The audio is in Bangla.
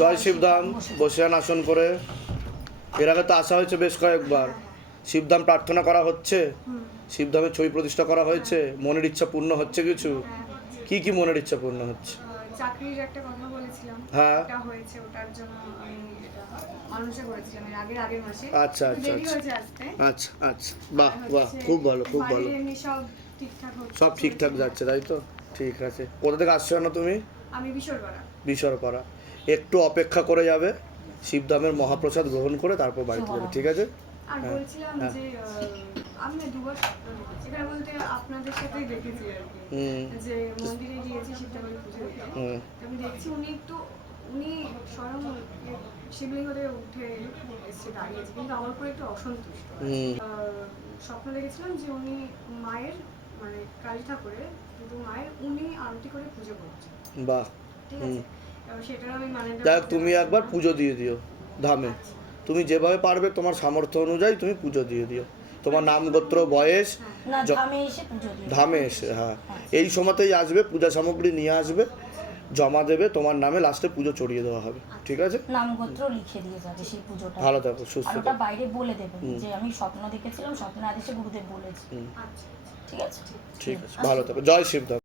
জয় শিবধাম, বসে যান আসন করে। এর আগে তো আসা হয়েছে বেশ কয়েকবার। শিবধাম প্রার্থনা করা হচ্ছে, শিবধামের ছবি প্রতিষ্ঠা করা হয়েছে, মনের ইচ্ছা পূর্ণ হচ্ছে কিছু? কি কি মনের ইচ্ছা পূর্ণ হচ্ছে? চাকরির একটা কথা বলেছিলাম, হ্যাঁ, এটা হয়েছে, ওটার জন্য আমি এটা মানুষে করেছিলাম আগের মাসে। আচ্ছা আচ্ছা দেরি আচ্ছা হয়েছে আসতে। আচ্ছা আচ্ছা, বাহ বাহ, খুব ভালো খুব ভালো। এমনি সব ঠিকঠাক হচ্ছে, সব ঠিকঠাক যাচ্ছে তাই তো? ঠিক আছে। কোথা থেকে আসছো না তুমি? আমি বিশরপাড়া। বিশরপাড়া। একটু অপেক্ষা করে যাবে, শিবধামের মহাপ্রসাদ গ্রহণ করে তারপর বাড়িতে যাবে, ঠিক আছে? আর বলছিলাম যে আমি দুবার এখানে বলতে আপনাদের সাথেই দেখেছি আর কি, যে মন্দিরে গিয়েছি শিবঠাকুরের পুজো দিতে। আমি দেখছি উনি স্বয়ং শিবলিঙ্গ থেকে উঠে এসে দাঁড়িয়েছে, কিন্তু আমার উপরে একটু অসন্তুষ্ট। স্বপ্ন দেখেছিলাম যে উনি মায়ের মানে কালী ঠাকুরের কিন্তু মায়ের উনি আরতি করে পুজো করছেন। বাহ, ঠিক আছে, এবার সেটার আমি মানে যাই হোক, তুমি একবার পুজো দিয়ে দিও ধামে। তুমি যেভাবে পারবে তোমার সামর্থ্য অনুযায়ী তুমি পুজো দিয়ে দিও। তোমার নাম গোত্র বয়স ধামে এসে, হ্যাঁ এই সময়তেই আসবে, পূজা সামগ্রী নিয়ে আসবে, জমা দেবে, তোমার নামে লাস্টে পুজো চড়িয়ে দেওয়া হবে, ঠিক আছে? নাম গোত্র লিখে দিয়ে যাবে সেই পুজোটা। ভালো থাকো, সুস্থ আর ওটা থাকো। বাইরে বলে দেবে যে আমি স্বপ্ন দেখেছিলাম, স্বপ্নের আদেশে গুরুদেব বলেছি। ঠিক আছে, ঠিক আছে, ভালো থাকো। জয় শিবধাম।